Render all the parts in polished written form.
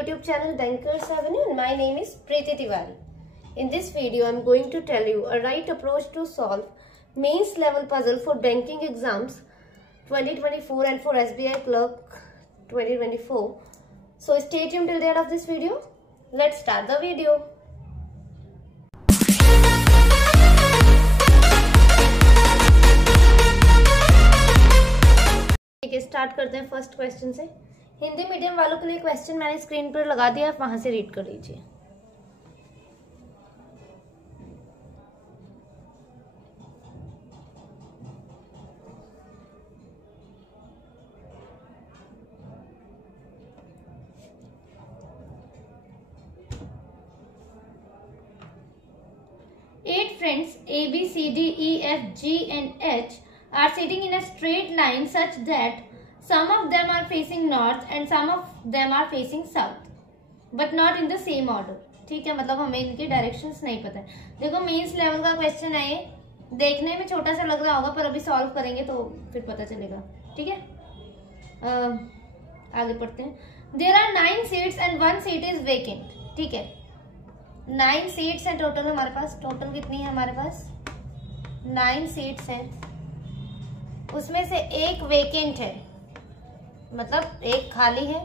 YouTube channel Bankers Avenue and my name is Preeti Tiwari. In this video, I am going to tell you a right approach to solve mains level puzzle for banking exams 2024 and for SBI Clerk 2024. So stay tuned till the end of this video. Let's start the video. ठीक है, start करते हैं first question से। Hindi medium वालों के लिए question मैंने screen पर लगा दिया, आप वहां से रीड कर लीजिए। Eight friends A, B, C, D, E, F, G and H are sitting in a straight line such that some of them are facing north and some of them are facing south, but not in the same order. ठीक है, मतलब हमें इनके directions नहीं पता है। देखो mains level का क्वेश्चन है, ये देखने में छोटा सा लग रहा होगा पर अभी सॉल्व करेंगे तो फिर पता चलेगा। ठीक है, आगे पढ़ते हैं। There are 9 seats and 1 seat is vacant. ठीक है, 9 सीट्स हैं टोटल हमारे पास। टोटल कितनी है हमारे पास? 9 सीट्स हैं, उसमें से एक वेकेंट है, मतलब एक खाली है।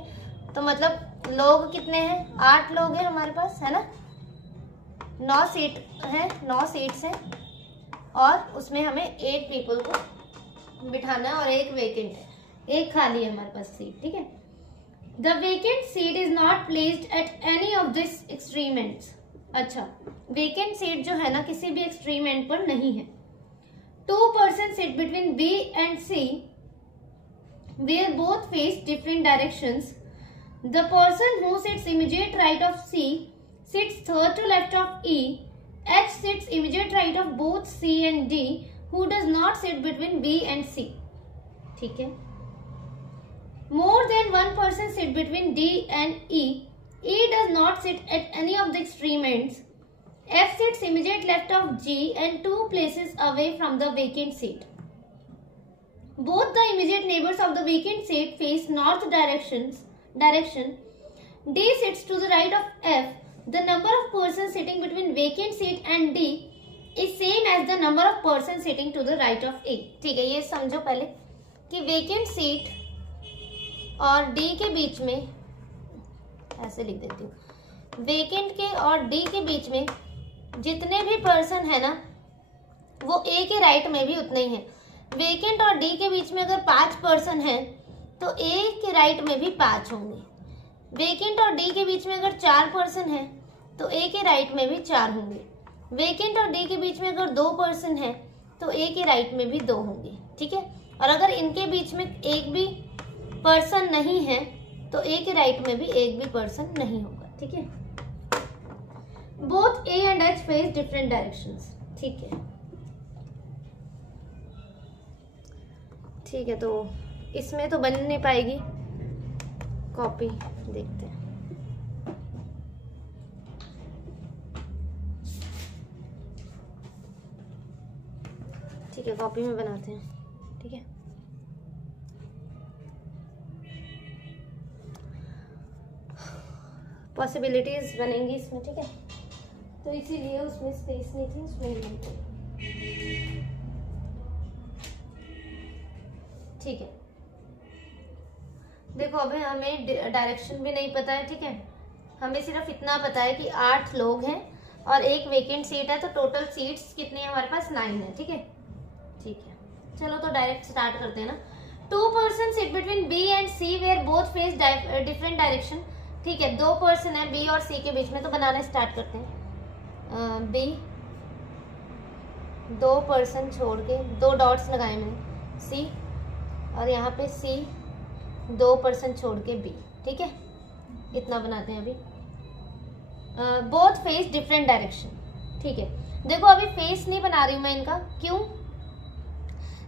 तो मतलब लोग कितने हैं? 8 लोग हैं हमारे पास, है ना। 9 सीट है, 9 सीट्स हैं और उसमें हमें 8 पीपल को बिठाना है और एक वेकेंट है, एक खाली है हमारे पास सीट। ठीक है, the vacant seat is not placed at any of this extreme ends. अच्छा, वेकेंट सीट जो है ना किसी भी एक्सट्रीम एंड पर नहीं है। 2 person sit between B and C where both face different directions. The person who sits immediate right of C sits third to left of E. H sits immediate right of both C and D who does not sit between B and C. ठीक है, more than 1 person sit between D and E. E does not sit at any of the extreme ends. F sits immediate left of G and 2 places away from the vacant seat. Both the immediate neighbors of the vacant seat face north direction. D sits to the right of F. The number of persons sitting between vacant seat and D is same as the number of persons sitting to the right of A. ठीक है, ये समझो पहले कि vacant seat और D के बीच में, ऐसे लिख देती हूँ, वेकेंट के और डी के बीच में जितने भी पर्सन है ना वो ए के राइट में भी उतने ही हैं। वेकेंट और डी के बीच में अगर 5 पर्सन हैं तो ए के राइट में भी 5 होंगे। वेकेंट और डी के बीच में अगर 4 पर्सन हैं तो ए के राइट में भी 4 होंगे। वेकेंट और डी के बीच में अगर 2 पर्सन हैं तो ए के राइट में भी 2 होंगे। ठीक है, और अगर इनके बीच में एक भी पर्सन नहीं है तो ए के राइट में भी एक भी पर्सन नहीं होगा। ठीक है, both A and H face different directions. ठीक है, ठीक है, तो इसमें तो बन नहीं पाएगी कॉपी, देखते हैं। ठीक है, कॉपी में बनाते हैं। ठीक है, पॉसिबिलिटीज बनेंगी इसमें। ठीक है, तो इसीलिए उसमें स्पेस नहीं थी, उसमें नहीं थी। ठीक है, देखो अभी हमें डायरेक्शन भी नहीं पता है। ठीक है, हमें सिर्फ इतना पता है कि 8 लोग हैं और एक वेकेंट सीट है, तो टोटल सीट्स कितनी है हमारे पास? 9 है। ठीक है, ठीक है, चलो तो डायरेक्ट स्टार्ट करते हैं ना। 2 person sit between B and C where both face different direction. ठीक है, 2 पर्सन है बी और सी के बीच में, तो बनाना स्टार्ट करते हैं। बी 2 पर्सन छोड़ के 2 डॉट्स लगाए मैंने, सी और यहाँ पे सी 2 पर्सन छोड़ के बी। ठीक है, इतना बनाते हैं अभी। Both face different direction. ठीक है, देखो अभी फेस नहीं बना रही हूँ मैं इनका, क्यों?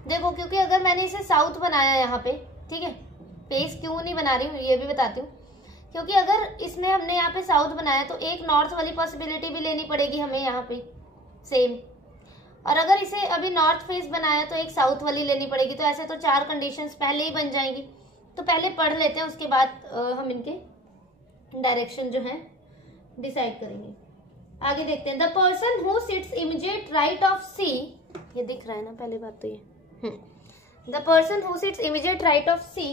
देखो क्योंकि अगर मैंने इसे साउथ बनाया यहाँ पे, ठीक है, फेस क्यों नहीं बना रही हूँ ये भी बताती हूँ। क्योंकि अगर इसमें हमने यहाँ पे साउथ बनाया तो एक नॉर्थ वाली पॉसिबिलिटी भी लेनी पड़ेगी हमें यहाँ पे सेम, और अगर इसे अभी नॉर्थ फेस बनाया तो एक साउथ वाली लेनी पड़ेगी। तो ऐसे तो 4 कंडीशंस पहले ही बन जाएंगी। तो पहले पढ़ लेते हैं, उसके बाद हम इनके डायरेक्शन जो है डिसाइड करेंगे। आगे देखते हैं। The person who sits immediate right of C, ये दिख रहा है ना, पहली बात तो ये the person who sits immediate right of C,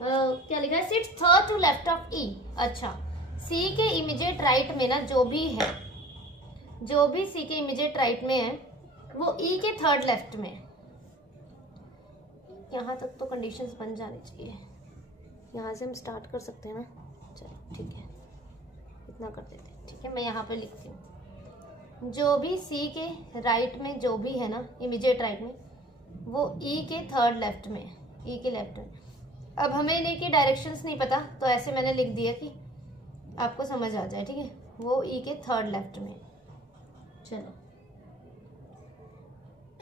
क्या लिखा है, sits third to left of E. अच्छा, सी के इमीडिएट राइट में ना जो भी है, जो भी सी के इमीडिएट राइट में है वो ई के थर्ड लेफ्ट में है। यहाँ तक तो कंडीशंस बन जानी चाहिए, यहाँ से हम स्टार्ट कर सकते हैं ना। चलो ठीक है, इतना कर देते हैं। ठीक है, मैं यहाँ पे लिखती हूँ, जो भी सी के राइट में जो भी है ना इमीडिएट राइट में, वो ई के थर्ड लेफ्ट में, ई के लेफ्ट में। अब हमें इनके डायरेक्शंस नहीं पता, तो ऐसे मैंने लिख दिया कि आपको समझ आ जाए। ठीक है, वो ई के थर्ड लेफ्ट में। चलो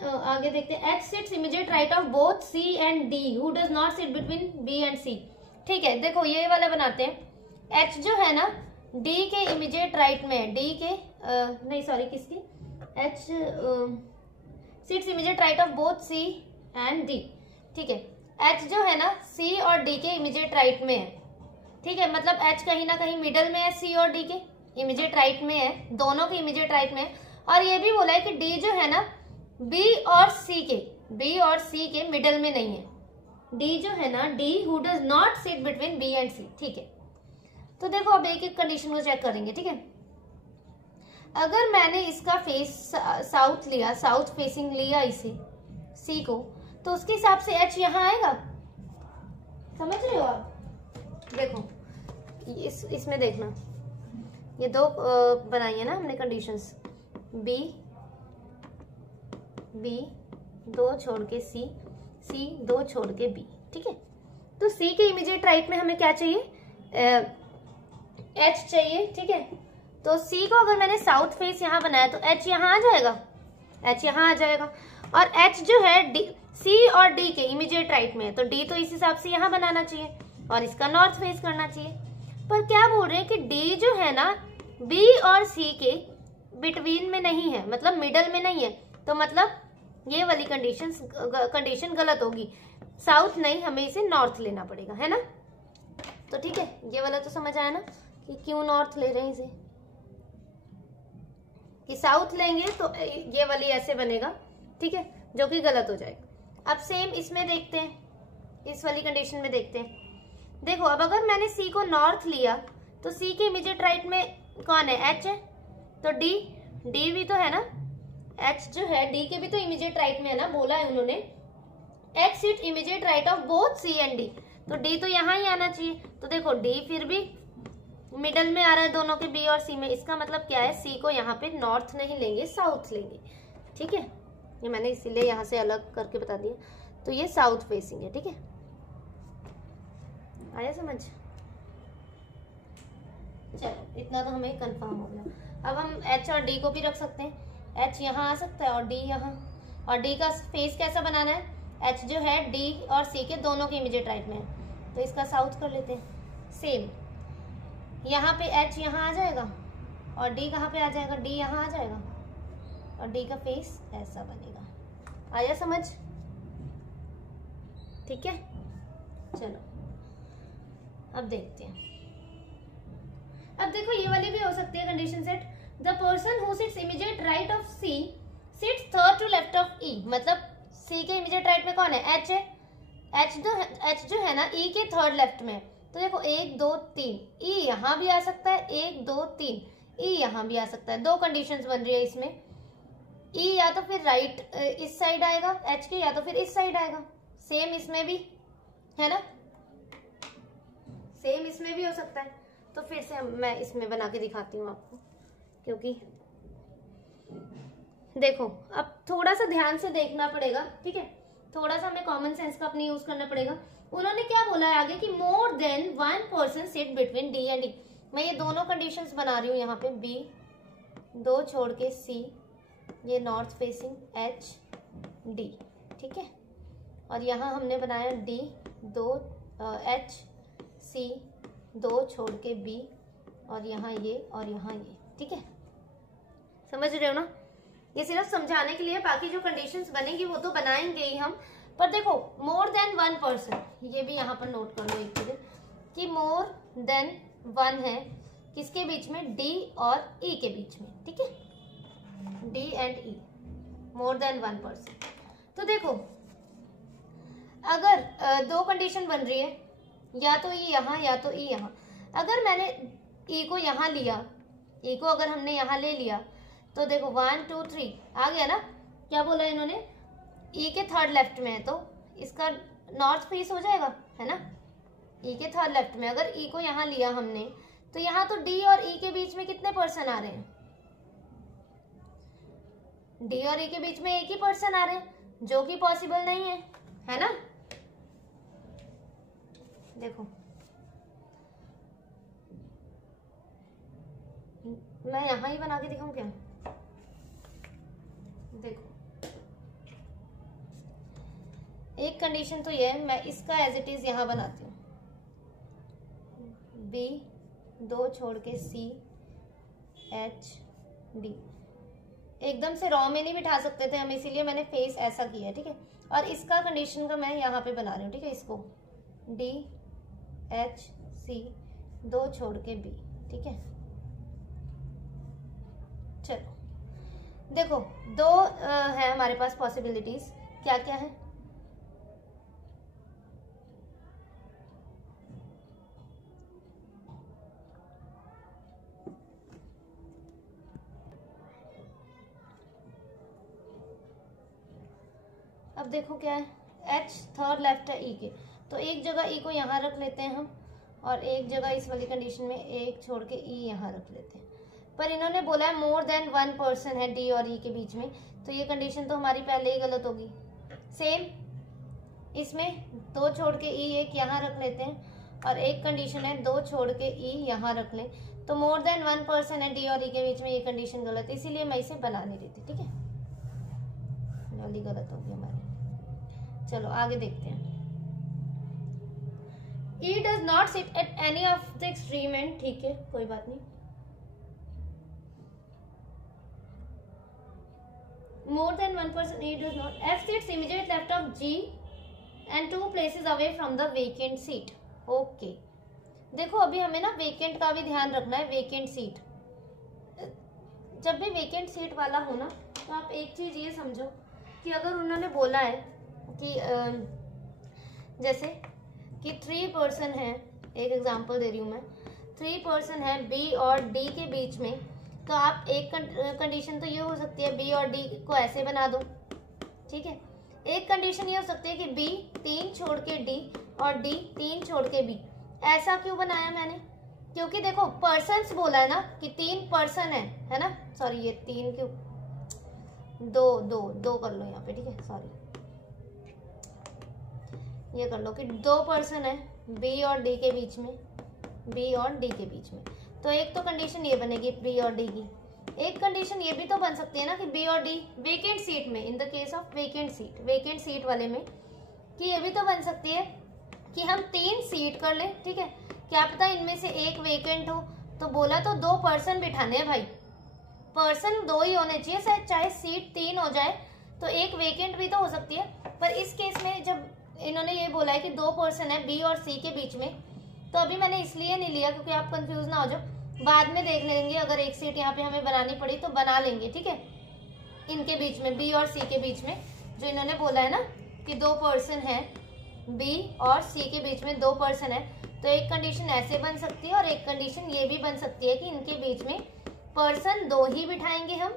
आगे देखते हैं। H sits immediate right of both C and D, who does not sit between B and C. ठीक है, देखो ये वाला बनाते हैं। एच जो है ना डी के इमीडिएट राइट में है, डी के नहीं सॉरी किसकी, H sits immediate right of both C and D. ठीक है, एच जो है ना सी और डी के इमीडिएट राइट में है। ठीक है, मतलब एच कहीं ना कहीं मिडल में है, सी और डी के इमीडिएट राइट में है, दोनों के इमीडिएट राइट में है। और ये भी बोला है कि डी जो है ना बी और सी के मिडल में नहीं है। डी जो है ना, D who does not sit between B and C. ठीक है, तो देखो अब एक एक कंडीशन को चेक करेंगे। ठीक है, अगर मैंने इसका फेस साउथ लिया, साउथ फेसिंग लिया इसे सी को, तो उसके हिसाब से एच यहाँ आएगा। समझ रहे हो आप? देखो इसमें देखना, ये दो बनाई है ना हमने कंडीशंस, बी दो छोड़ के सी, सी दो छोड़ के बी। ठीक है, तो सी के इमीडिएट राइट में हमें क्या चाहिए, एच चाहिए। ठीक है, तो सी को अगर मैंने साउथ फेस यहाँ बनाया तो एच यहाँ आ जाएगा, एच यहाँ आ जाएगा। और एच जो है सी और डी के इमीडिएट राइट में है, तो डी तो इस हिसाब से यहाँ बनाना चाहिए और इसका नॉर्थ फेस करना चाहिए। पर क्या बोल रहे हैं कि डी जो है ना बी और सी के बिटवीन में नहीं है, मतलब मिडल में नहीं है, तो मतलब ये वाली कंडीशन गलत होगी। साउथ नहीं, हमें इसे नॉर्थ लेना पड़ेगा, है ना। तो ठीक है, ये वाला तो समझ आया ना कि क्यों नॉर्थ ले रहे हैं इसे, कि साउथ लेंगे तो ये वाली ऐसे बनेगा। ठीक है, जो कि गलत हो जाएगा। अब सेम इसमें देखते हैं, इस वाली कंडीशन में देखते हैं। देखो अब अगर मैंने सी को नॉर्थ लिया तो सी के इमीडिएट राइट में कौन है, एच है, तो डी भी तो है ना, एच जो है डी के भी तो इमीडिएट राइट में है ना, बोला है उन्होंने H sit immediate right of both C and D, तो डी तो यहाँ ही आना चाहिए। तो देखो डी फिर भी मिडल में आ रहा है दोनों के, बी और सी में। इसका मतलब क्या है, सी को यहाँ पे नॉर्थ नहीं लेंगे, साउथ लेंगे। ठीक है, ये मैंने इसीलिए यहाँ से अलग करके बता दिया। तो ये साउथ फेसिंग है। ठीक है, आया समझ? चलो इतना तो हमें कंफर्म हो गया। अब हम एच और डी को भी रख सकते हैं, एच यहाँ आ सकता है और डी यहाँ। और डी का फेस कैसा बनाना है, एच जो है डी और सी के दोनों के इमीडिएट राइट में है, तो इसका साउथ कर लेते हैं। सेम यहाँ पे एच यहाँ आ जाएगा और डी कहाँ पे आ जाएगा, डी यहाँ आ जाएगा और डी का फेस ऐसा बनेगा। आया समझ? ठीक है, चलो अब देखते हैं। अब देखो ये वाली भी हो सकती है condition set. The person who sits immediate right of C sits third to left of E, मतलब सी के इमीडिएट राइट में कौन है, एच है। एच जो है ना ई के थर्ड लेफ्ट में, तो देखो 1 2 3 ई यहाँ भी आ सकता है, 1 2 3 ई यहाँ भी आ सकता है। दो कंडीशंस बन रही है इसमें, ई या तो फिर राइट इस साइड आएगा एच के, या तो फिर इस साइड आएगा। सेम इसमें भी है ना, सेम इसमें भी हो सकता है। तो फिर से मैं इसमें बना के दिखाती हूँ आपको, क्योंकि देखो अब थोड़ा सा ध्यान से देखना पड़ेगा। ठीक है, थोड़ा सा हमें कॉमन सेंस का अपनी यूज करना पड़ेगा। उन्होंने क्या बोला है आगे कि more than 1 person sit between D and E. मैं ये दोनों कंडीशंस बना रही हूँ यहाँ पे, बी दो छोड़ के सी, ये नॉर्थ फेसिंग एच डी। ठीक है, और यहाँ हमने बनाया डी दो एच सी दो छोड़ के बी, और यहाँ ये और यहाँ ये। ठीक है, समझ रहे हो ना। ये सिर्फ समझाने के लिए, बाकी जो कंडीशंस बनेंगी वो तो बनाएंगे ही हम। पर देखो मोर देन 1 पर्सन, ये भी यहाँ पर नोट कर लो एक चीज कि मोर देन 1 है किसके बीच में, डी और ई के बीच में, ठीक है, D and E, more than 1%। तो देखो अगर दो कंडीशन बन रही है, या तो ई यहाँ या तो ई यहाँ। अगर मैंने ई को यहाँ लिया, ई को अगर हमने यहाँ ले लिया तो देखो 1 2 3 आ गया ना। क्या बोला इन्होंने, ई के थर्ड लेफ्ट में है तो इसका नॉर्थ फेस हो जाएगा, है ना। ई के थर्ड लेफ्ट में अगर ई को यहाँ लिया हमने तो यहाँ तो डी और ई के बीच में कितने पर्सन आ रहे हैं, डी और ई के बीच में एक ही पर्सन आ रहे हैं, जो कि पॉसिबल नहीं है ना। देखो मैं यहां ही बना के दिखाऊं क्या, देखो एक कंडीशन तो ये है, मैं इसका एज इट इज यहां बनाती हूँ, बी 2 छोड़ के सी एच डी। एकदम से रॉ में नहीं बिठा सकते थे हम, इसीलिए मैंने फेस ऐसा किया है, ठीक है। और इसका कंडीशन का मैं यहाँ पे बना रही हूँ, ठीक है, इसको डी एच सी 2 छोड़ के बी, ठीक है। चलो देखो दो है हमारे पास पॉसिबिलिटीज, क्या क्या है, अब देखो क्या है, H थर्ड लेफ्ट है E के, तो एक जगह E को यहाँ रख लेते हैं हम, और एक जगह इस वाली कंडीशन में एक छोड़ के E यहाँ रख लेते हैं। पर इन्होंने बोला है मोर देन 1% है D और E के बीच में, तो ये कंडीशन तो हमारी पहले ही गलत होगी। सेम इसमें 2 छोड़ के E एक यहाँ रख लेते हैं, और एक कंडीशन है 2 छोड़ के E यहाँ रख लें, तो मोर देन 1% है D और E के बीच में, ये कंडीशन गलत है, इसीलिए मैं इसे बना नहीं रही थी, ठीक है, जल्दी गलत होगी हमारी। चलो आगे देखते हैं। E does not sit at any of the extreme end, ठीक है, कोई बात नहीं। More than 1% E does not. F sits immediate left of G and 2 places away from the vacant seat. Okay. देखो अभी हमें ना वेकेंट का भी ध्यान रखना है, वेकेंट सीट। जब भी वेकेंट सीट वाला हो ना, तो आप एक चीज ये समझो कि अगर उन्होंने बोला है कि जैसे कि 3% है, एक एग्जांपल दे रही हूँ मैं, 3% है बी और डी के बीच में, तो आप एक कंडीशन तो ये हो सकती है बी और डी को ऐसे बना दो, ठीक है। एक कंडीशन ये हो सकती है कि बी 3 छोड़ के डी और डी 3 छोड़ के बी। ऐसा क्यों बनाया मैंने, क्योंकि देखो पर्सन्स बोला है ना कि 3 पर्सन है ना, सॉरी ये 3 क्यों, 2 कर लो यहाँ पे, ठीक है, सॉरी ये कर लो कि 2 पर्सन है बी और डी के बीच में, बी और डी के बीच में, तो एक तो कंडीशन ये बनेगी बी और डी की। एक कंडीशन ये भी तो बन सकती है ना कि बी और डी वेकेंट सीट में, in the case of vacant seat वाले में, कि ये भी तो बन सकती है कि हम 3 सीट कर लें, ठीक है, क्या पता इनमें से एक वेकेंट हो, तो बोला तो 2 पर्सन बिठाने हैं भाई, पर्सन 2 ही होने चाहिए, चाहे सीट 3 हो जाए तो एक वेकेंट भी तो हो सकती है। पर इस केस में जब इन्होंने ये बोला है कि 2 पर्सन है बी और सी के बीच में, तो अभी मैंने इसलिए नहीं लिया क्योंकि आप कंफ्यूज ना हो जाओ, बाद में देख लेंगे, अगर एक सीट यहाँ पे हमें बनानी पड़ी तो बना लेंगे, ठीक है। इनके बीच में बी और सी के बीच में जो इन्होंने बोला है ना कि 2 पर्सन है, बी और सी के बीच में 2 पर्सन है, तो एक कंडीशन ऐसे बन सकती है और एक कंडीशन ये भी बन सकती है कि इनके बीच में पर्सन 2 ही बिठाएंगे हम,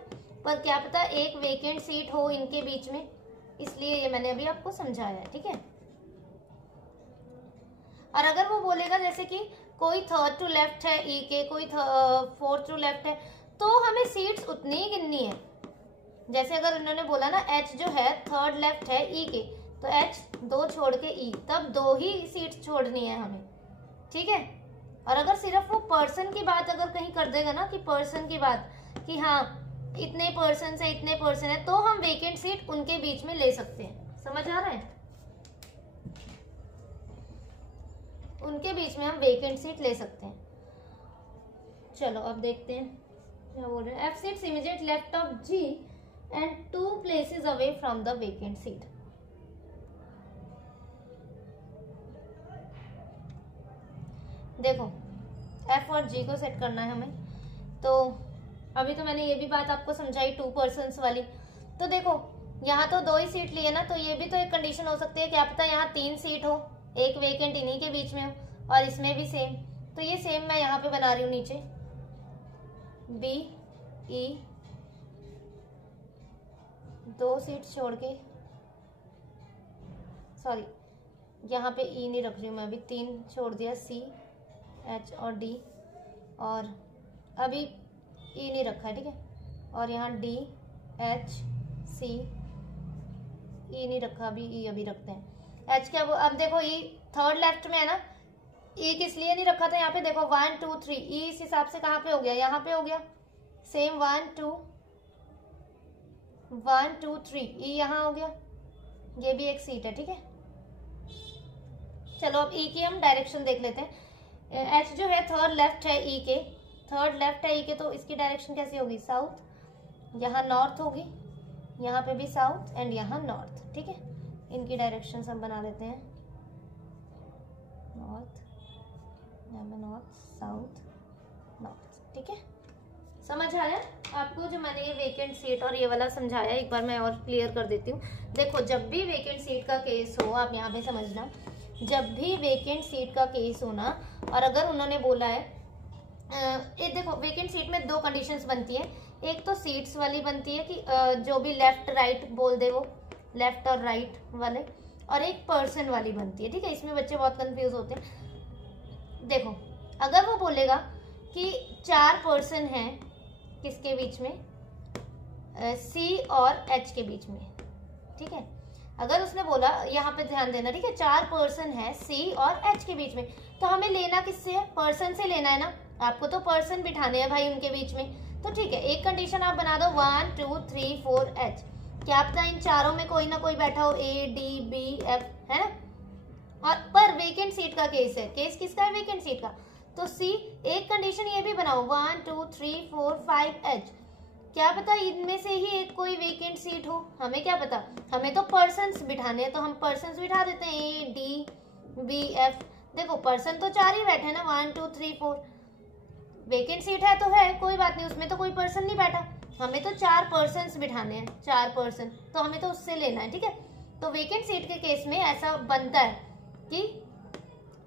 पर क्या पता एक वेकेंट सीट हो इनके बीच में, इसलिए ये मैंने अभी आपको समझाया है, ठीक है। और अगर वो बोलेगा जैसे कि कोई 3rd टू लेफ्ट है ई के, कोई 4th टू लेफ्ट है, तो हमें सीट्स उतनी ही गिननी है। जैसे अगर उन्होंने बोला ना एच जो है 3rd लेफ्ट है ई के, तो एच 2 छोड़ के ई, तब 2 ही सीट छोड़नी है हमें, ठीक है। और अगर सिर्फ वो पर्सन की बात अगर कहीं कर देगा ना कि पर्सन की बात कि हाँ इतने पर्सन से इतने पर्सन है, तो हम वेकेंट सीट उनके बीच में ले सकते हैं, समझ आ रहा है, उनके बीच में हम वेकेंट सीट ले सकते हैं। चलो अब देखते हैं क्या बोल रहे हैं। F seats immediate left of G and 2 places away from the vacant seat. देखो एफ और जी को सेट करना है हमें। तो अभी तो मैंने ये भी बात आपको समझाई 2 पर्सन्स वाली। तो देखो यहाँ तो 2 ही सीट लिए ना, तो ये भी तो एक कंडीशन हो सकती है, क्या पता यहाँ 3 सीट हो, एक वेकेंट इन्हीं के बीच में हो, और इसमें भी सेम। तो ये सेम मैं यहाँ पे बना रही हूँ नीचे, बी ई 2 सीट छोड़ के, सॉरी यहाँ पे ई नहीं रख रही हूँ मैं, अभी 3 छोड़ दिया, सी एच और डी, और अभी ई नहीं रखा है, ठीक है। और यहाँ डी एच सी, ई नहीं रखा अभी, ई अभी रखते हैं। एच क्या, अब देखो ई थर्ड लेफ्ट में है ना, ई किस लिए नहीं रखा था यहाँ पे, देखो 1 2 3, ई इस हिसाब से कहाँ पे हो गया, यहाँ पे हो गया। सेम 1 2 3, ई यहाँ हो गया, ये भी एक सीट है, ठीक है। चलो अब ई की हम डायरेक्शन देख लेते हैं। एच जो है थर्ड लेफ्ट है ई के, थर्ड लेफ्ट है ई के, तो इसकी डायरेक्शन कैसी होगी, साउथ, यहाँ नॉर्थ होगी, यहाँ पे भी साउथ एंड यहाँ नॉर्थ, ठीक है। इनकी डायरेक्शन हम बना लेते हैं, नॉर्थ, यहाँ पे नॉर्थ साउथ नॉर्थ, ठीक है। समझ आया आपको जो मैंने ये वेकेंट सीट और ये वाला समझाया, एक बार मैं और क्लियर कर देती हूँ। देखो जब भी वेकेंट सीट का केस हो, आप यहाँ पे समझना, जब भी वेकेंट सीट का केस हो ना, और अगर उन्होंने बोला है, ये देखो वेकेंट सीट में 2 कंडीशंस बनती है, एक तो सीट्स वाली बनती है कि जो भी लेफ्ट राइट बोल दे वो, लेफ्ट और राइट वाले, और एक पर्सन वाली बनती है, ठीक है। इसमें बच्चे बहुत कंफ्यूज होते हैं। देखो अगर वो बोलेगा कि 4 पर्सन हैं किसके बीच में, सी और एच के बीच में, ठीक है। अगर उसने बोला, यहाँ पे ध्यान देना, ठीक है, 4 पर्सन है सी और एच के बीच में, तो हमें लेना किससे है, पर्सन से लेना है ना। आपको तो पर्सन बिठाने हैं भाई उनके बीच में, तो ठीक है, एक कंडीशन आप बना दो 1 2 3 4 एच, क्या पता इन चारों में कोई ना कोई बैठा हो, ए डी बी एफ, है ना। और पर वेकेंट सीट का केस है, केस किसका है, वेकेंट सीट का, तो सी, एक कंडीशन ये भी बनाओ 1 2 3 4 5 एच, क्या पता इनमें से ही एक कोई वेकेंट सीट हो, हमें क्या पता, हमें तो पर्सन्स बिठाने हैं, तो हम पर्सन्स बिठा देते हैं, ए डी बी एफ। देखो पर्सन तो 4 ही बैठे ना, 1 2 3 4, वेकेंट सीट है तो है, कोई बात नहीं, उसमें तो कोई पर्सन नहीं बैठा, हमें तो 4 पर्सन्स बिठाने हैं, 4 पर्सन, तो हमें तो उससे लेना है, ठीक है। तो वेकेंट सीट के केस में ऐसा बनता है कि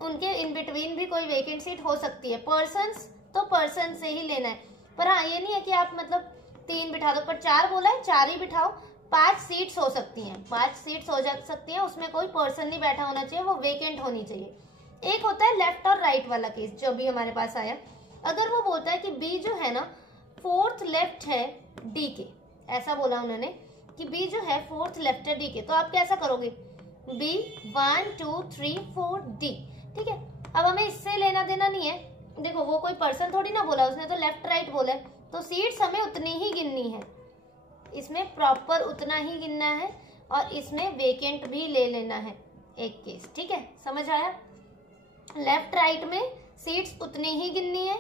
उनके इन बिटवीन भी कोई वेकेंट सीट हो सकती है, पर्सन्स तो पर्सन से ही लेना है। पर हाँ ये नहीं है कि आप मतलब 3 बिठा दो, पर 4 बोला है 4 ही बिठाओ, 5 सीट्स हो सकती हैं, 5 सीट्स हो जा सकती हैं, उसमें कोई पर्सन नहीं बैठा होना चाहिए, वो वेकेंट होनी चाहिए। एक होता है लेफ्ट और राइट वाला केस जो भी हमारे पास आया, अगर वो बोलता है कि बी जो है ना 4th लेफ्ट है डी के, ऐसा बोला उन्होंने कि बी जो है 4th लेफ्ट है डी के, तो आप कैसा करोगे, बी 1 2 3 4 डी, ठीक है। अब हमें इससे लेना देना नहीं है, देखो वो कोई पर्सन थोड़ी ना बोला, उसने तो लेफ्ट राइट बोला है, तो सीट्स हमें उतनी ही गिननी है, इसमें प्रॉपर उतना ही गिनना है, और इसमें वेकेंट भी ले लेना है एक केस, ठीक है। समझ आया, लेफ्ट राइट में सीट्स उतनी ही गिननी है,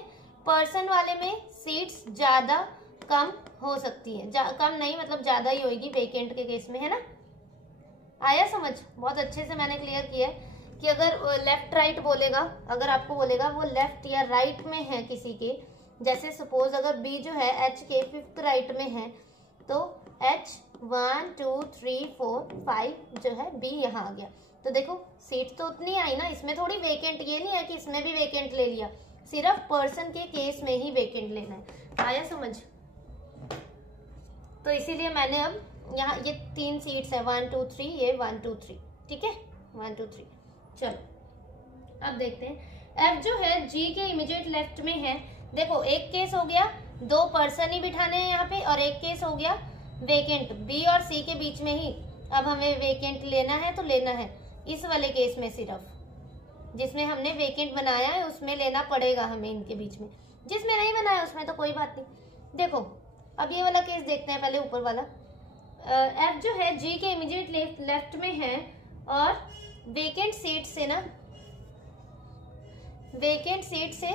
पर्सन वाले में सीट्स ज्यादा कम हो सकती है, कम नहीं मतलब ज्यादा ही होगी वेकेंट के केस में, है ना। आया समझ, बहुत अच्छे से मैंने क्लियर किया है कि अगर लेफ्ट राइट बोलेगा, अगर आपको बोलेगा वो लेफ्ट या राइट में है किसी के, जैसे सपोज अगर बी जो है एच के 5th राइट में है, तो एच 1 2 3 4 5 जो है बी यहाँ आ गया, तो देखो सीट तो उतनी आई ना, इसमें थोड़ी वेकेंट, ये नहीं है कि इसमें भी वेकेंट ले लिया, सिर्फ पर्सन के केस में ही वेकेंट लेना है। आया समझ, तो इसीलिए मैंने अब यहाँ ये 3 सीट्स है 1 2 3, ये 1 2 3, ठीक है 1 2 3। चलो अब देखते हैं, एफ जो है जी के इमीडिएट लेफ्ट में है, देखो एक केस हो गया 2 पर्सन ही बिठाने हैं यहाँ पे, और एक केस हो गया वेकेंट बी और सी के बीच में ही, अब हमें वेकेंट लेना है तो लेना है इस वाले केस में, सिर्फ जिसमें हमने वेकेंट बनाया है उसमें लेना पड़ेगा हमें इनके बीच में, जिसमें नहीं बनाया उसमें तो कोई बात नहीं। देखो अब ये वाला केस देखते हैं पहले, ऊपर वाला, एफ जो है जी के इमीडिएट लेफ्ट में है, और वेकेंट सीट से ना, वेकेंट सीट से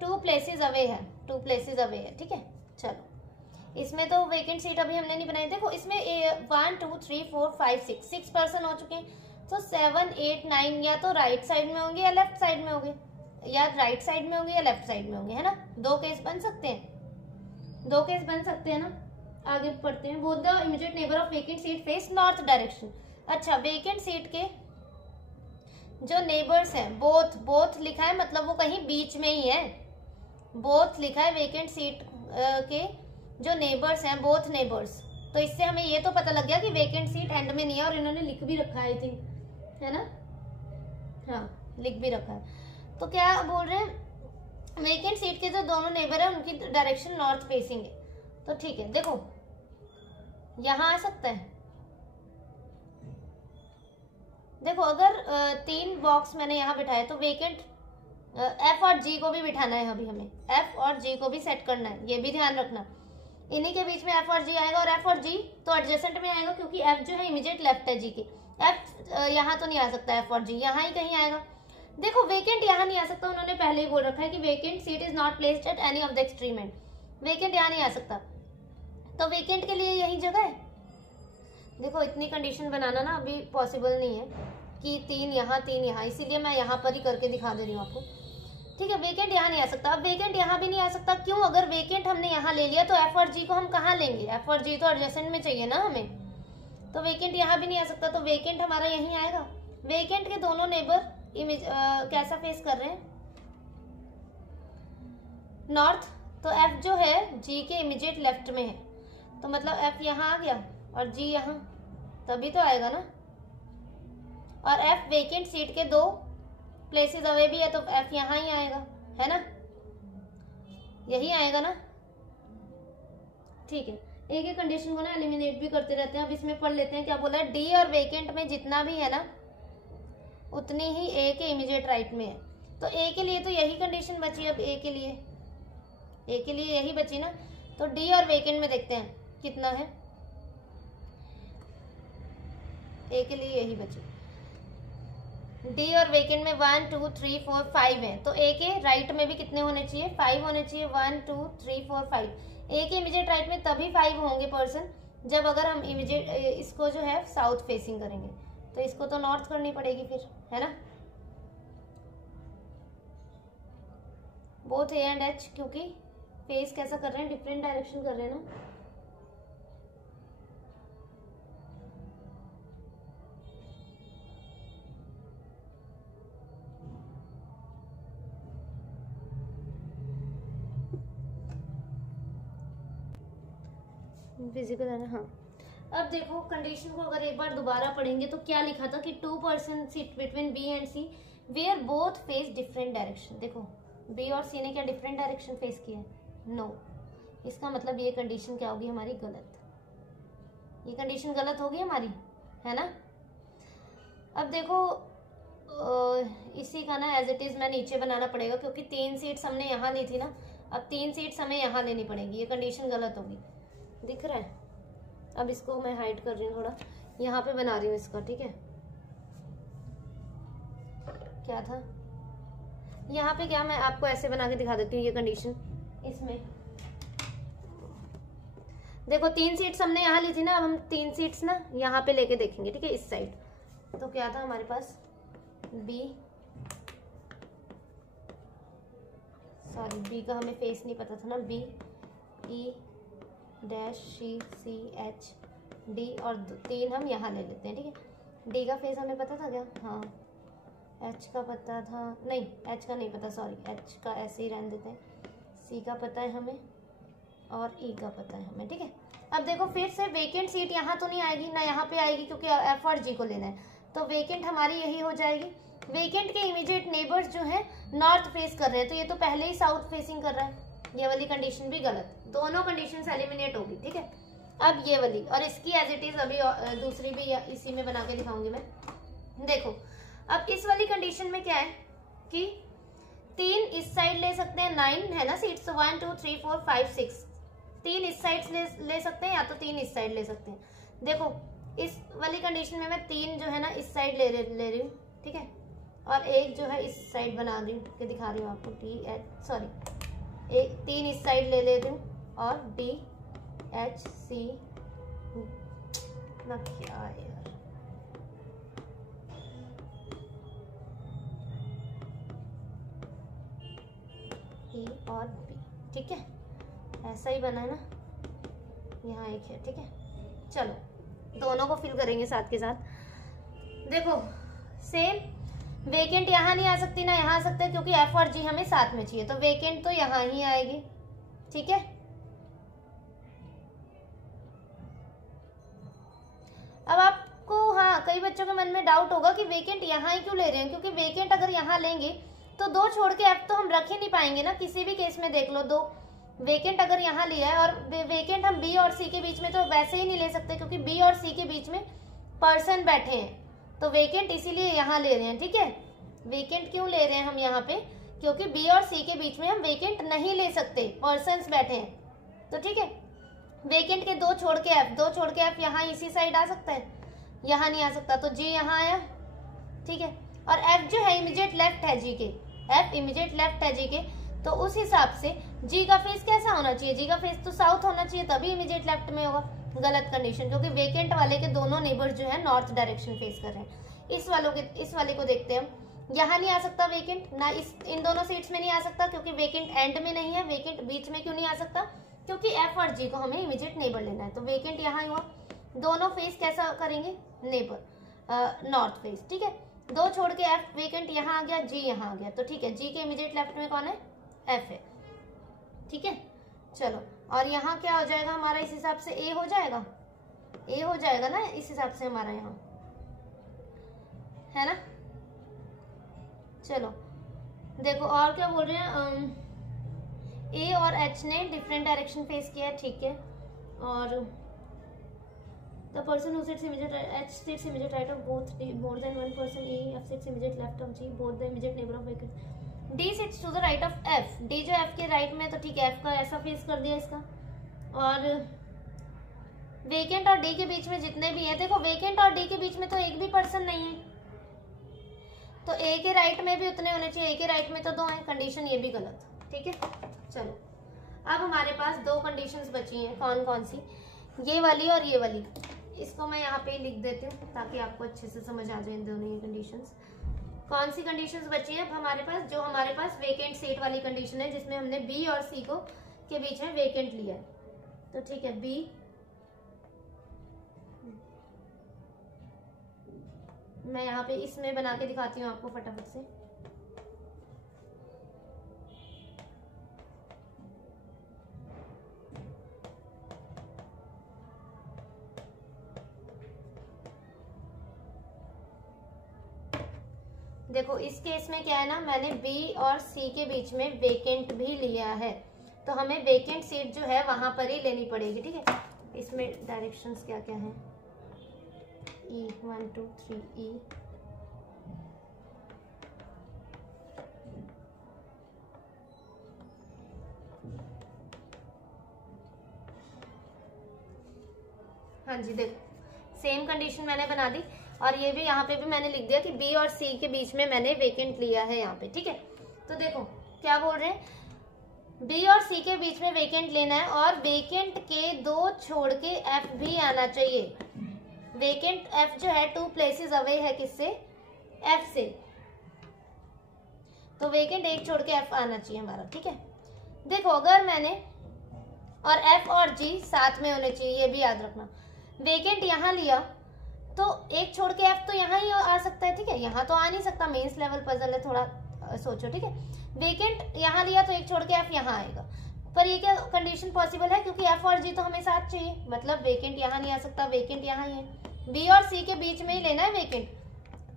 2 प्लेसेस अवे है, 2 प्लेसेस अवे है, ठीक है। चलो इसमें तो वेकेंट सीट अभी हमने नहीं बनाई, देखो इसमें 1 2 3 4 5 6 पर्सन हो चुके हैं, तो 7 8 9 या तो राइट साइड में होंगे या लेफ्ट साइड में होंगे, या राइट साइड में होंगे या लेफ्ट साइड में होंगे, है ना। दो केस बन सकते हैं, दो केस बन सकते हैं ना। आगे पढ़ते हैं। Both the immediate neighbour of vacant seat face north direction. अच्छा, वेकेंट सीट के जो नेबर्स हैं, बोथ, बोथ लिखा है मतलब वो कहीं बीच में ही है। बोथ लिखा है वेकेंट सीट के जो नेबर्स हैं, बोथ नेबर्स, तो इससे हमें ये तो पता लग गया कि वेकेंट सीट एंड में नहीं है, और इन्होंने लिख भी रखा है आई थिंक, है ना। हाँ, लिख भी रखा है। तो क्या बोल रहे हैं, वेकेंट सीट के जो दोनों नेबर है उनकी डायरेक्शन नॉर्थ फेसिंग है। तो ठीक है, देखो यहां आ सकता है। देखो अगर 3 बॉक्स मैंने यहाँ बिठाया तो वेकेंट एफ और जी को भी बिठाना है, अभी हमें एफ और जी को भी सेट करना है, ये भी ध्यान रखना। इन्हीं के बीच में एफ और जी आएगा, और एफ और जी तो एडजेसेंट में आएगा क्योंकि एफ जो है इमीडिएट लेफ्ट है जी के। एफ यहाँ तो नहीं आ सकता, एफ और जी यहाँ ही कहीं आएगा। देखो वेकेंट यहाँ नहीं आ सकता, उन्होंने पहले ही बोल रखा है कि vacant seat is not placed at any of the extreme and. Vacant यहाँ नहीं आ सकता, तो वेकेंट के लिए यही जगह है। देखो इतनी कंडीशन बनाना ना अभी पॉसिबल नहीं है कि 3 यहाँ 3 यहाँ, इसीलिए मैं यहाँ पर ही करके दिखा दे रही हूँ आपको, ठीक है। वेकेंट यहाँ नहीं आ सकता। अब वेकेंट यहाँ भी नहीं आ सकता, क्यों? अगर वेकेंट हमने यहाँ ले लिया तो एफ और जी को हम कहाँ लेंगे? एफ और जी तो एडजेसेंट में चाहिए ना हमें, तो वेकेंट यहाँ भी नहीं आ सकता, तो वेकेंट हमारा यहीं आएगा। वेकेंट के दोनों नेबर इमेज कैसा फेस कर रहे हैं? नॉर्थ। तो एफ जो है जी के इमीडिएट लेफ्ट में है, तो मतलब एफ यहाँ आ गया और जी यहाँ, तभी तो आएगा ना। और एफ वेकेंट सीट के 2 प्लेसेस अवे भी है, तो एफ यहाँ ही आएगा, है ना, यही आएगा ना, ठीक है। एक एक कंडीशन को ना एलिमिनेट भी करते रहते हैं। अब इसमें पढ़ लेते हैं क्या बोला है। डी और वेकेंट में जितना भी है ना उतनी ही ए के इमीडिएट राइट में है, तो ए के लिए तो यही कंडीशन बची। अब ए के लिए यही बची ना, तो डी और वेकेंट में देखते हैं कितना है। ए के लिए यही बची। डी और वेकेंट में 1 2 3 4 5 है, तो ए के राइट में भी कितने होने चाहिए? 5 होने चाहिए। 1 2 3 4 5। ए के इमीडिएट राइट में तभी 5 होंगे पर्सन जब अगर हम इमीडिएट इसको जो है साउथ फेसिंग करेंगे, तो इसको तो नॉर्थ करनी पड़ेगी फिर, है ना। बोथ ए एंड एच, क्योंकि फेस कैसा कर रहे हैं, डिफरेंट डायरेक्शन कर रहे हैं ना। फिजिकल है ना, हाँ। अब देखो कंडीशन को अगर एक बार दोबारा पढ़ेंगे तो क्या लिखा था कि 2 person sit between B and C where both face different direction. देखो बी और सी ने क्या डिफरेंट डायरेक्शन फेस किया है? नो। इसका मतलब ये कंडीशन क्या होगी हमारी? गलत। ये कंडीशन गलत होगी हमारी, है ना। अब देखो इसी का ना एज इट इज मैं नीचे बनाना पड़ेगा, क्योंकि 3 सीट्स हमने यहाँ ली थी ना, अब 3 सीट्स हमें यहाँ लेनी पड़ेगी। ये कंडीशन गलत होगी, दिख रहा है। अब इसको मैं हाइड कर रही हूँ थोड़ा, यहाँ पे बना रही हूँ इसका, ठीक है। क्या था यहाँ पे? क्या मैं आपको ऐसे बना के दिखा देती हूँ ये कंडीशन। इसमें देखो 3 सीट्स हमने यहाँ ली थी ना, अब हम 3 सीट्स ना यहाँ पे लेके देखेंगे, ठीक है, इस साइड। तो क्या था हमारे पास? बी, सॉरी बी का हमें फेस नहीं पता था ना, B E dash C C H D, और 3 हम यहाँ ले लेते हैं, ठीक है। डी का फेस हमें पता था क्या? हाँ। एच का पता था? नहीं, एच का नहीं पता, सॉरी, एच का ऐसे ही रहने देते हैं। सी का पता है हमें और ई का पता है हमें, ठीक है। अब देखो फिर से वेकेंट सीट यहाँ तो नहीं आएगी ना, यहाँ पे आएगी, क्योंकि एफ और जी को लेना है, तो वेकेंट हमारी यही हो जाएगी। वेकेंट के इमीडिएट नेबर्स जो है नॉर्थ फेस कर रहे हैं, तो ये तो पहले ही साउथ फेसिंग कर रहा है, ये वाली कंडीशन भी गलत। दोनों कंडीशन एलिमिनेट होगी, ठीक है। अब ये वाली और इसकी एज इट इज अभी दूसरी भी इसी में बना के दिखाऊंगी मैं। देखो अब इस वाली कंडीशन में क्या है कि 3 इस साइड ले सकते हैं, 9 है ना सीट्स, तो 1 2 3 4 5 6, 3 इस साइड ले सकते हैं, या तो 3 इस साइड ले सकते हैं। देखो इस वाली कंडीशन में मैं 3 जो है ना इस साइड ले रही हूँ, ठीक है, और एक जो है इस साइड बना रही हूँ, कि दिखा रही हूँ आपको, टी एच सॉरी, एक 3 इस साइड ले लेती हूँ और डी एच सी ना, क्या यार, ए और बी, ठीक है, ऐसा ही बना है ना, यहाँ एक है, ठीक है। चलो दोनों को फिल करेंगे साथ के साथ। देखो सेम वेकेंट यहाँ नहीं आ सकती ना यहाँ आ सकता है, क्योंकि एफ और जी हमें साथ में चाहिए, तो वेकेंट तो यहाँ ही आएगी, ठीक है। अब आपको हाँ कई बच्चों के मन में डाउट होगा कि वेकेंट यहाँ ही क्यों ले रहे हैं, क्योंकि वेकेंट अगर यहाँ लेंगे तो दो छोड़ के एफ तो हम रख ही नहीं पाएंगे ना, किसी भी केस में देख लो। दो वेकेंट अगर यहाँ लिया है, और वेकेंट हम बी और सी के बीच में तो वैसे ही नहीं ले सकते, क्योंकि बी और सी के बीच में पर्सन बैठे हैं, तो वेकेंट इसीलिए यहाँ ले रहे हैं, ठीक है। वेकेंट क्यों ले रहे हैं हम यहाँ पे, क्योंकि बी और सी के बीच में हम वेकेंट नहीं ले सकते, पर्सन्स बैठे हैं, तो ठीक है। वेकेंट के दो छोड़ के एफ यहाँ इसी साइड आ सकता है, यहाँ नहीं आ सकता, तो जी यहाँ आया, ठीक है। और एफ जो है इमीडिएट लेफ्ट है जी के, एफ इमीडिएट लेफ्ट है जी के, तो उस हिसाब से जी का फेस कैसा होना चाहिए, जी का फेस तो साउथ होना चाहिए, तभी इमीडिएट लेफ्ट में होगा। गलत कंडीशन, क्योंकि वेकेंट वाले के दोनों नेबर्स जो है नॉर्थ डायरेक्शन फेस कर रहे हैं। इस वाले को देखते हैं हम, यहाँ नहीं आ सकता वेकेंट ना, इन दोनों सीट्स में नहीं आ सकता, क्योंकि वेकेंट एंड में नहीं है। वेकेंट बीच में क्यों नहीं आ सकता, क्योंकि एफ और जी को हमें इमीडिएट नेबर लेना है, तो वेकेंट यहाँ ही हुआ। दोनों फेस कैसा करेंगे, नेबर नॉर्थ फेस, ठीक है। दो छोड़ के एफ वेकेंट यहाँ आ गया, जी यहाँ आ गया, तो ठीक है, जी के इमीडिएट लेफ्ट में कौन है, एफ है, ठीक है। चलो और यहाँ क्या हो जाएगा हमारा, इस हिसाब से ए हो जाएगा, ए हो जाएगा ना इस हिसाब से हमारा यहाँ, है ना। चलो देखो और क्या बोल रहे हैं, ए और एच ने डिफरेंट डायरेक्शन फेस किया है, ठीक है। और the person who sits immediate H sits immediate right of both D, more than one person E, F sits immediate left of G, both the immediate neighbor of vacant. D sits to the right of F, D जो F के right में, तो ठीक है, F का ऐसा face कर दिया इसका। और वेकेंट और D के बीच में जितने भी हैं, देखो वेकेंट और D के बीच में तो एक भी पर्सन नहीं है, तो A के राइट में भी उतने होने चाहिए, A के राइट में तो दो हैं, कंडीशन ये भी गलत, ठीक है। चलो अब हमारे पास दो कंडीशंस बची हैं, कौन कौन सी, ये वाली और ये वाली। इसको मैं यहाँ पे लिख देती हूँ ताकि आपको अच्छे से समझ आ जाए इन दोनों ये कंडीशंस। कौन सी कंडीशंस बची है हमारे पास, जो हमारे पास वेकेंट सीट वाली कंडीशन है, जिसमें हमने बी और सी को के बीच में वेकेंट लिया है, तो ठीक है, बी मैं यहाँ पे इसमें बना के दिखाती हूँ आपको फटाफट से। देखो इस केस में क्या है ना, मैंने बी और सी के बीच में वेकेंट भी लिया है, तो हमें वेकेंट सीट जो है वहां पर ही लेनी पड़ेगी, ठीक है। इसमें डायरेक्शंस क्या क्या हैं, E 1 2 3 E, हाँ जी देखो सेम कंडीशन मैंने बना दी, और ये भी यहाँ पे भी मैंने लिख दिया कि बी और सी के बीच में मैंने वेकेंट लिया है यहाँ पे, ठीक है। तो देखो क्या बोल रहे हैं, बी और सी के बीच में वेकेंट लेना है, और वेकेंट के दो छोड़ के एफ भी आना चाहिए। वेकेंट एफ जो है 2 प्लेसेस अवे है किससे, एफ से, तो वेकेंट एक छोड़ के एफ आना चाहिए हमारा, ठीक है। देखो अगर मैंने, और एफ और जी साथ में होने चाहिए, ये भी याद रखना। वेकेंट यहाँ लिया तो एक छोड़ के एफ तो यहाँ ही आ सकता है, ठीक है, यहाँ तो आ नहीं सकता, मेंस लेवल पजल है, थोड़ा सोचो, ठीक है। वेकेंट यहाँ लिया तो एक छोड़ के एफ यहाँ आएगा, पर ये क्या कंडीशन पॉसिबल है, क्योंकि एफ और जी तो हमें साथ चाहिए, मतलब वेकेंट यहाँ नहीं आ सकता, वेकेंट यहाँ ही है। बी और सी के बीच में ही लेना है वेकेंट,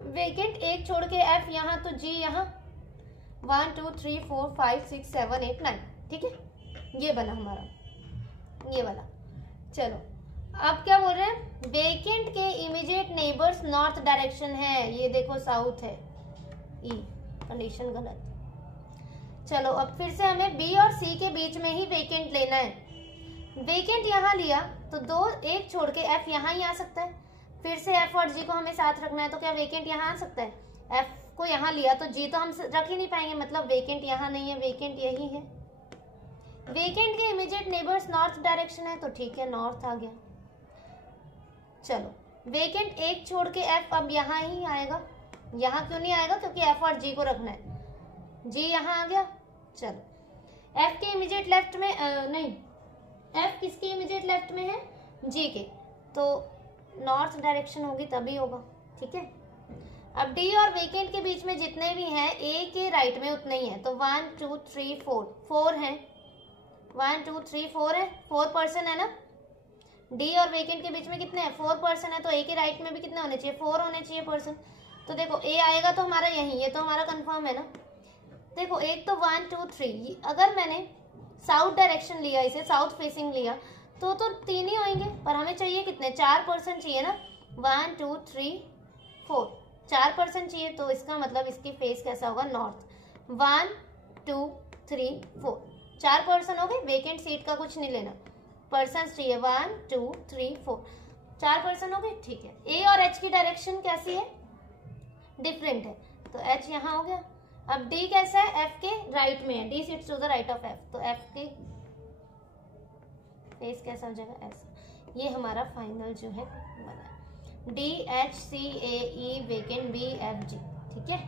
वेकेंट एक छोड़ के एफ यहाँ, तो जी यहाँ 1 2 3 4 5 6 7 8 9, ठीक है, ये बना हमारा ये वाला। चलो अब क्या बोल रहे हैं, वेकेंट के इमीडिएट नेबर्स नॉर्थ डायरेक्शन है, ये देखो साउथ है, ई कंडीशन गलत। चलो अब फिर से हमें बी और सी के बीच में ही वेकेंट लेना है। वेकेंट यहाँ लिया तो दो एक छोड़ के एफ यहाँ ही आ सकता है, फिर से एफ और जी को हमें साथ रखना है, तो क्या वेकेंट यहाँ आ सकता है, एफ को यहाँ लिया तो जी तो हम रख ही नहीं पाएंगे, मतलब वेकेंट यहाँ नहीं है, वेकेंट यही है। वेकेंट के इमीडिएट नेबर्स नॉर्थ डायरेक्शन है, तो ठीक है, नॉर्थ आ गया। चलो वेकेंट एक छोड़ के एफ अब यहाँ ही आएगा, यहाँ क्यों नहीं आएगा, क्योंकि एफ और जी को रखना है, जी यहाँ आ गया। चलो एफ के इमीडिएट लेफ्ट में नहीं, एफ किसके इमीडिएट लेफ्ट में है, जी के, तो नॉर्थ डायरेक्शन होगी तभी होगा, ठीक है। अब डी और वेकेंट के बीच में जितने भी हैं ए के राइट में उतने ही हैं, तो 1 2 3 4 4 हैं, 1 2 3 4 है, 4 पर्सन है ना। डी और वेकेंट के बीच में कितने हैं, 4 पर्सन है, तो ए के राइट में भी कितने होने चाहिए, 4 होने चाहिए पर्सन। तो देखो ए आएगा तो हमारा यही, ये तो हमारा कंफर्म है ना। देखो एक तो 1 2 3, अगर मैंने साउथ डायरेक्शन लिया, इसे साउथ फेसिंग लिया, तो 3 ही होंगे, पर हमें चाहिए कितने, 4 पर्सन चाहिए ना। 1 2 3 4, 4 पर्सन चाहिए, तो इसका मतलब इसकी फेस कैसा होगा, नॉर्थ। 1 2 3 4, 4 पर्सन हो गए, वेकेंट सीट का कुछ नहीं लेना, पर्सन चाहिए 1 2 3 4, 4 पर्सन हो गए, ठीक है। ए और एच की डायरेक्शन कैसी है, डिफरेंट है, तो एच यहाँ हो गया। अब डी कैसा है, एफ के राइट में है, D sits to the right of F, तो एफ के फेस कैसा हो जाएगा, ऐसा। ये हमारा फाइनल जो है बना है, डी एच सी ए ई वेकेंट बी एफ जी, ठीक है।